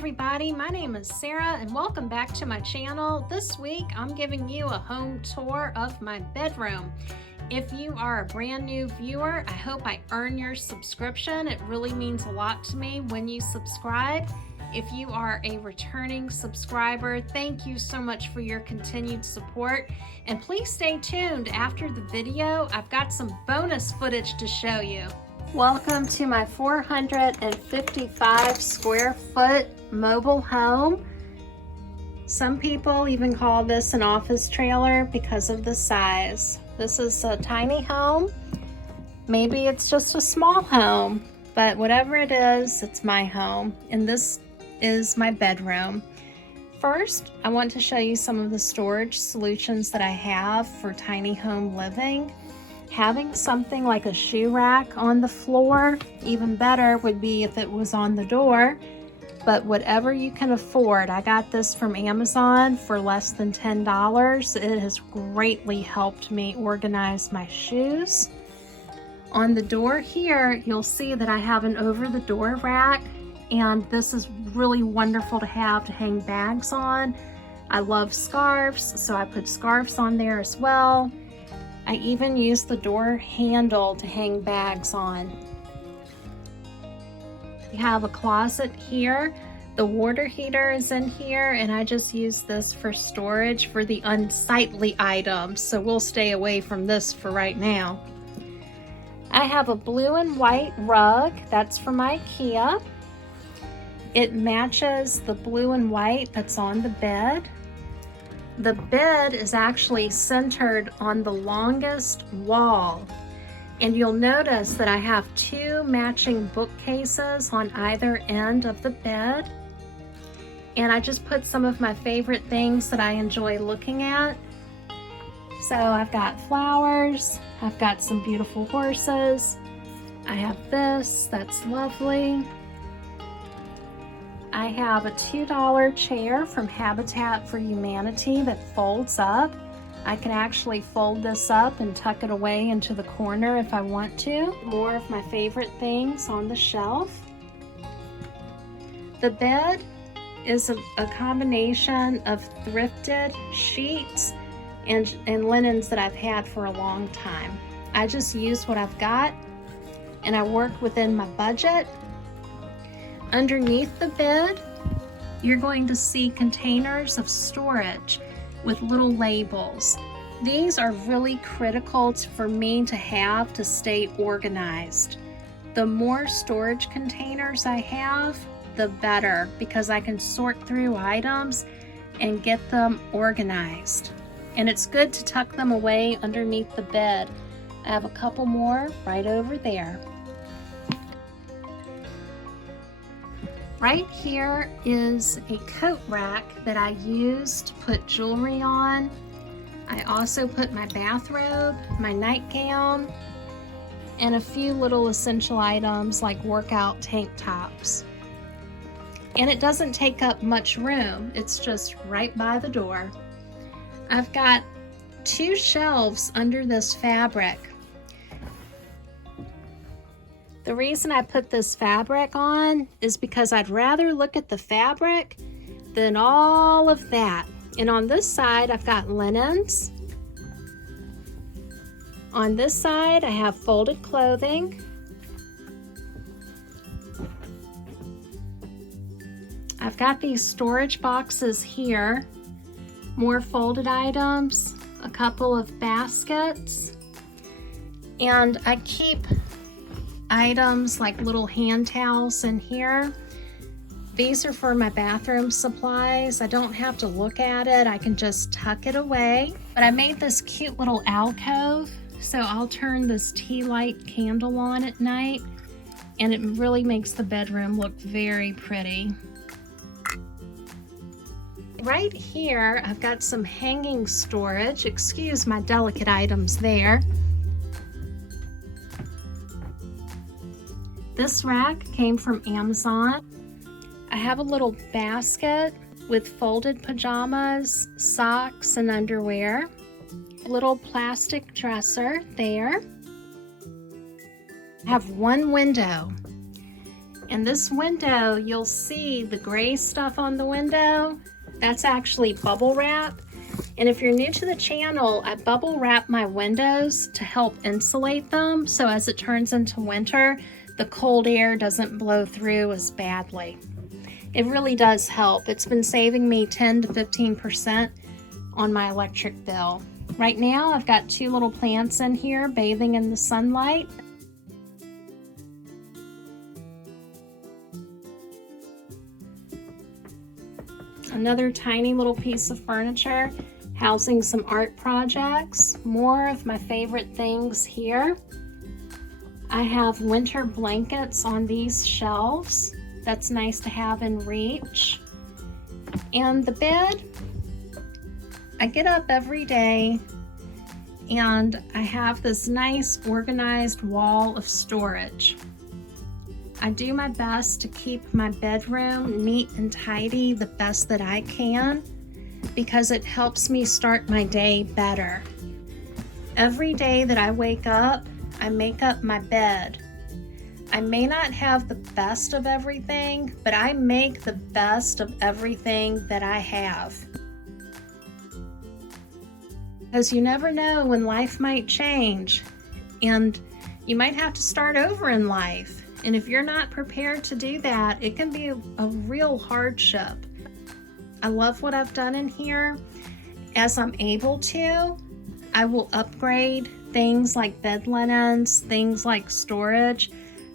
Everybody, my name is Sarah and welcome back to my channel. This week I'm giving you a home tour of my bedroom. If you are a brand new viewer, I hope I earn your subscription. It really means a lot to me when you subscribe. If you are a returning subscriber, thank you so much for your continued support. And please stay tuned after the video. I've got some bonus footage to show you. Welcome to my 455 square foot mobile home. Some people even call this an office trailer because of the size. This is a tiny home. Maybe it's just a small home, but whatever it is, it's my home. And this is my bedroom. First, I want to show you some of the storage solutions that I have for tiny home living. Having something like a shoe rack on the floor, even better would be if it was on the door, but whatever you can afford. I got this from Amazon for less than $10. It has greatly helped me organize my shoes. On the door here, you'll see that I have an over-the-door rack, and this is really wonderful to have to hang bags on. I love scarves, so I put scarves on there as well. I even use the door handle to hang bags on. We have a closet here. The water heater is in here, and I just use this for storage for the unsightly items, so we'll stay away from this for right now. I have a blue and white rug. That's from IKEA. It matches the blue and white that's on the bed. The bed is actually centered on the longest wall, and you'll notice that I have two matching bookcases on either end of the bed, and I just put some of my favorite things that I enjoy looking at. So I've got flowers, I've got some beautiful horses, I have this, that's lovely. I have a $2 chair from Habitat for Humanity that folds up. I can actually fold this up and tuck it away into the corner if I want to. More of my favorite things on the shelf. The bed is a combination of thrifted sheets and linens that I've had for a long time. I just use what I've got and I work within my budget. Underneath the bed, you're going to see containers of storage with little labels. These are really critical for me to have to stay organized. The more storage containers I have, the better, because I can sort through items and get them organized. And it's good to tuck them away underneath the bed. I have a couple more right over there. Right here is a coat rack that I use to put jewelry on. I also put my bathrobe, my nightgown, and a few little essential items like workout tank tops. And it doesn't take up much room. It's just right by the door. I've got two shelves under this fabric. The reason I put this fabric on is because I'd rather look at the fabric than all of that. And on this side, I've got linens. On this side, I have folded clothing. I've got these storage boxes here, more folded items, a couple of baskets, and I keep items like little hand towels in here. These are for my bathroom supplies. I don't have to look at it. I can just tuck it away. But I made this cute little alcove, so I'll turn this tea light candle on at night, and it really makes the bedroom look very pretty. Right here, I've got some hanging storage. Excuse my delicate items there. This rack came from Amazon. I have a little basket with folded pajamas, socks, and underwear. A little plastic dresser there. I have one window, And this window, you'll see the gray stuff on the window. That's actually bubble wrap. And if you're new to the channel, I bubble wrap my windows to help insulate them. So as it turns into winter, the cold air doesn't blow through as badly. It really does help. It's been saving me 10 to 15% on my electric bill. Right now, I've got 2 little plants in here bathing in the sunlight. Another tiny little piece of furniture housing some art projects. More of my favorite things here. I have winter blankets on these shelves. That's nice to have in reach. And the bed, I get up every day and I have this nice organized wall of storage. I do my best to keep my bedroom neat and tidy the best that I can because it helps me start my day better. Every day that I wake up, I make up my bed. I may not have the best of everything, but I make the best of everything that I have. Because you never know when life might change and you might have to start over in life. And if you're not prepared to do that, it can be a real hardship. I love what I've done in here. As I'm able to, I will upgrade things like bed linens, things like storage.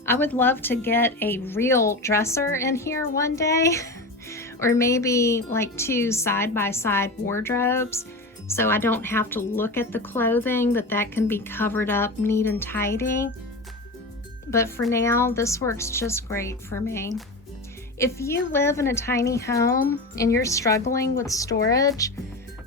I would love to get a real dresser in here one day, or maybe like 2 side-by-side wardrobes, so I don't have to look at the clothing, that can be covered up neat and tidy. But for now, this works just great for me. If you live in a tiny home and you're struggling with storage,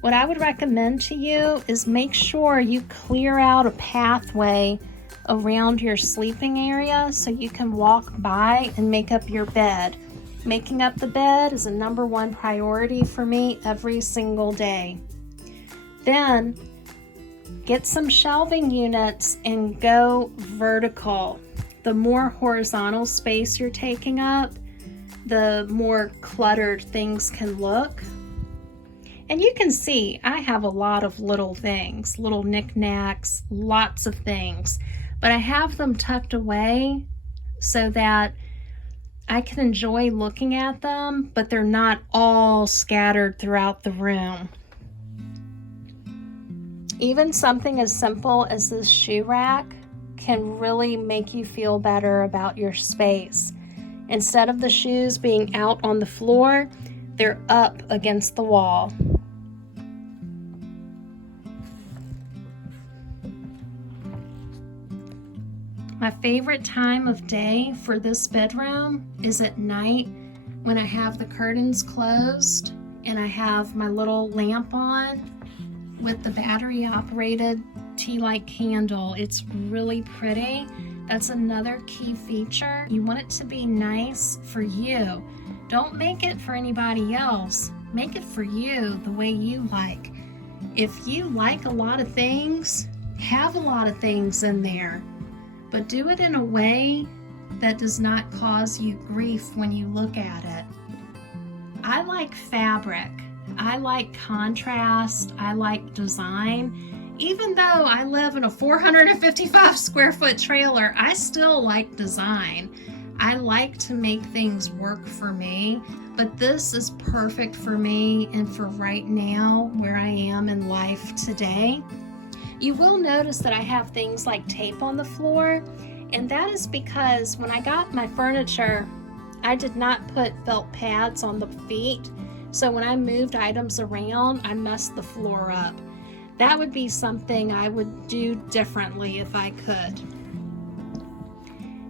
what I would recommend to you is make sure you clear out a pathway around your sleeping area so you can walk by and make up your bed. Making up the bed is a #1 priority for me every single day. Then get some shelving units and go vertical. The more horizontal space you're taking up, the more cluttered things can look. And you can see I have a lot of little things, little knickknacks, lots of things, but I have them tucked away so that I can enjoy looking at them, but they're not all scattered throughout the room. Even something as simple as this shoe rack can really make you feel better about your space. Instead of the shoes being out on the floor, they're up against the wall. My favorite time of day for this bedroom is at night when I have the curtains closed and I have my little lamp on with the battery operated tea light candle. It's really pretty. That's another key feature. You want it to be nice for you. Don't make it for anybody else. Make it for you the way you like. If you like a lot of things, have a lot of things in there, but do it in a way that does not cause you grief when you look at it. I like fabric. I like contrast. I like design. Even though I live in a 455 square foot trailer, I still like design. I like to make things work for me, but this is perfect for me and for right now where I am in life today. You will notice that I have things like tape on the floor, and that is because when I got my furniture, I did not put felt pads on the feet. So when I moved items around, I messed the floor up. That would be something I would do differently if I could.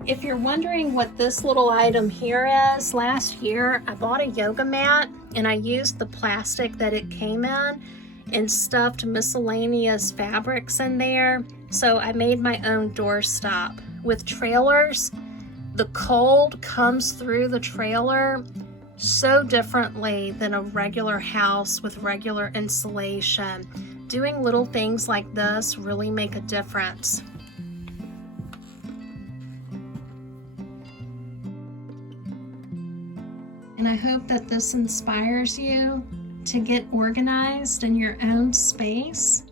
If you're wondering what this little item here is, last year I bought a yoga mat and I used the plastic that it came in and stuffed miscellaneous fabrics in there. So I made my own doorstop. With trailers, the cold comes through the trailer so differently than a regular house with regular insulation. Doing little things like this really make a difference. And I hope that this inspires you to get organized in your own space.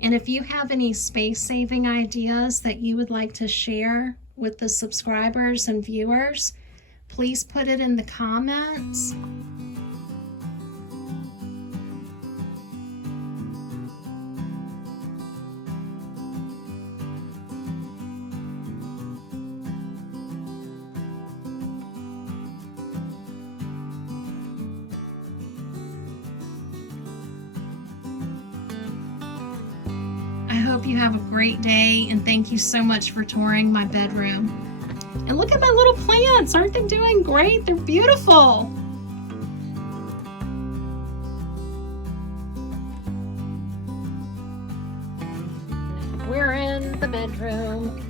And if you have any space-saving ideas that you would like to share with the subscribers and viewers, please put it in the comments. I hope you have a great day, and thank you so much for touring my bedroom. And look at my little plants. Aren't they doing great? They're beautiful. We're in the bedroom.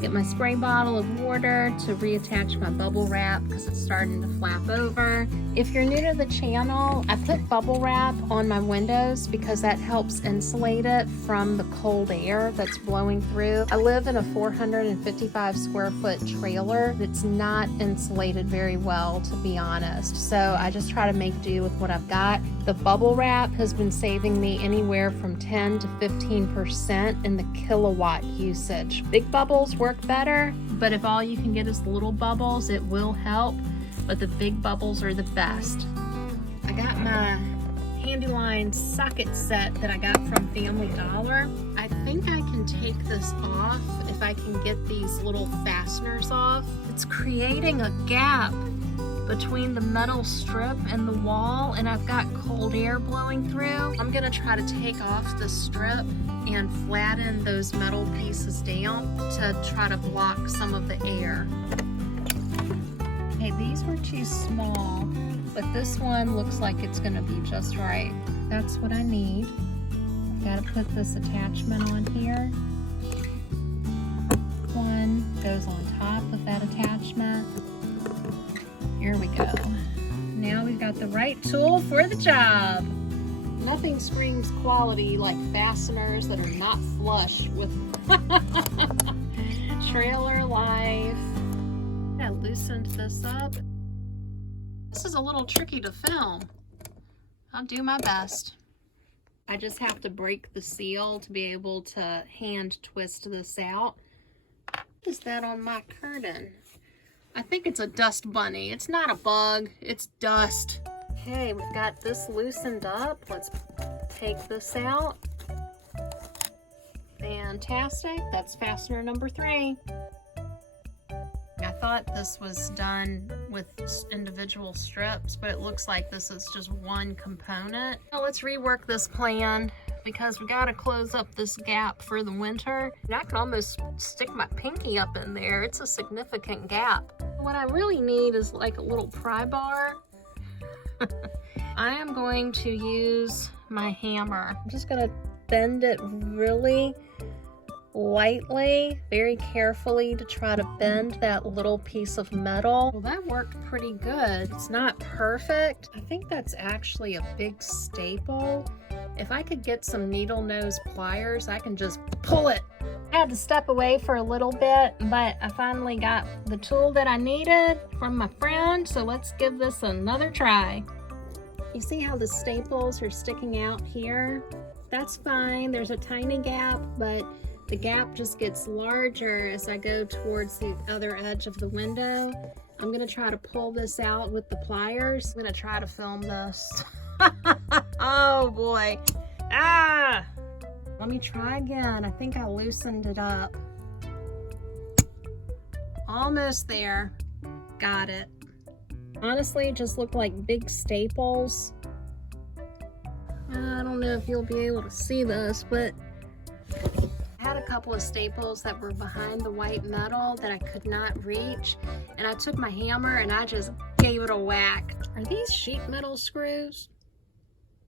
Get my spray bottle of water to reattach my bubble wrap because it's starting to flap over. If you're new to the channel, I put bubble wrap on my windows because that helps insulate it from the cold air that's blowing through. I live in a 455 square foot trailer that's not insulated very well, to be honest. So I just try to make do with what I've got. The bubble wrap has been saving me anywhere from 10 to 15% in the kilowatt usage. Big bubbles work better, but if all you can get is the little bubbles, it will help, but the big bubbles are the best. I got my Handyline socket set that I got from Family Dollar. I think I can take this off if I can get these little fasteners off. It's creating a gap between the metal strip and the wall, and I've got cold air blowing through. I'm gonna try to take off the strip and flatten those metal pieces down to try to block some of the air. Okay, these were too small, but this one looks like it's gonna be just right. That's what I need. I've gotta put this attachment on here. One goes on top of that attachment. Here we go. Now we've got the right tool for the job. Nothing screams quality like fasteners that are not flush with trailer life. I loosened this up. This is a little tricky to film. I'll do my best. I just have to break the seal to be able to hand twist this out. What is that on my curtain? I think it's a dust bunny. It's not a bug, it's dust. Okay, we've got this loosened up. Let's take this out. Fantastic, that's fastener number 3. I thought this was done with individual strips, but it looks like this is just one component. Now let's rework this plan because we gotta close up this gap for the winter. I can almost stick my pinky up in there. It's a significant gap. What I really need is like a little pry bar. I am going to use my hammer. I'm just gonna bend it really lightly, very carefully to try to bend that little piece of metal. Well, that worked pretty good. It's not perfect. I think that's actually a big staple. If I could get some needle nose pliers, I can just pull it. I had to step away for a little bit, but I finally got the tool that I needed from my friend, so let's give this another try. You see how the staples are sticking out here? That's fine. There's a tiny gap, but the gap just gets larger as I go towards the other edge of the window. I'm gonna try to pull this out with the pliers. I'm gonna try to film this. Oh boy. Ah! Let me try again. I think I loosened it up. Almost there. Got it. Honestly, it just looked like big staples. I don't know if you'll be able to see this, but I had a couple of staples that were behind the white metal that I could not reach, and I took my hammer and I just gave it a whack. Are these sheet metal screws?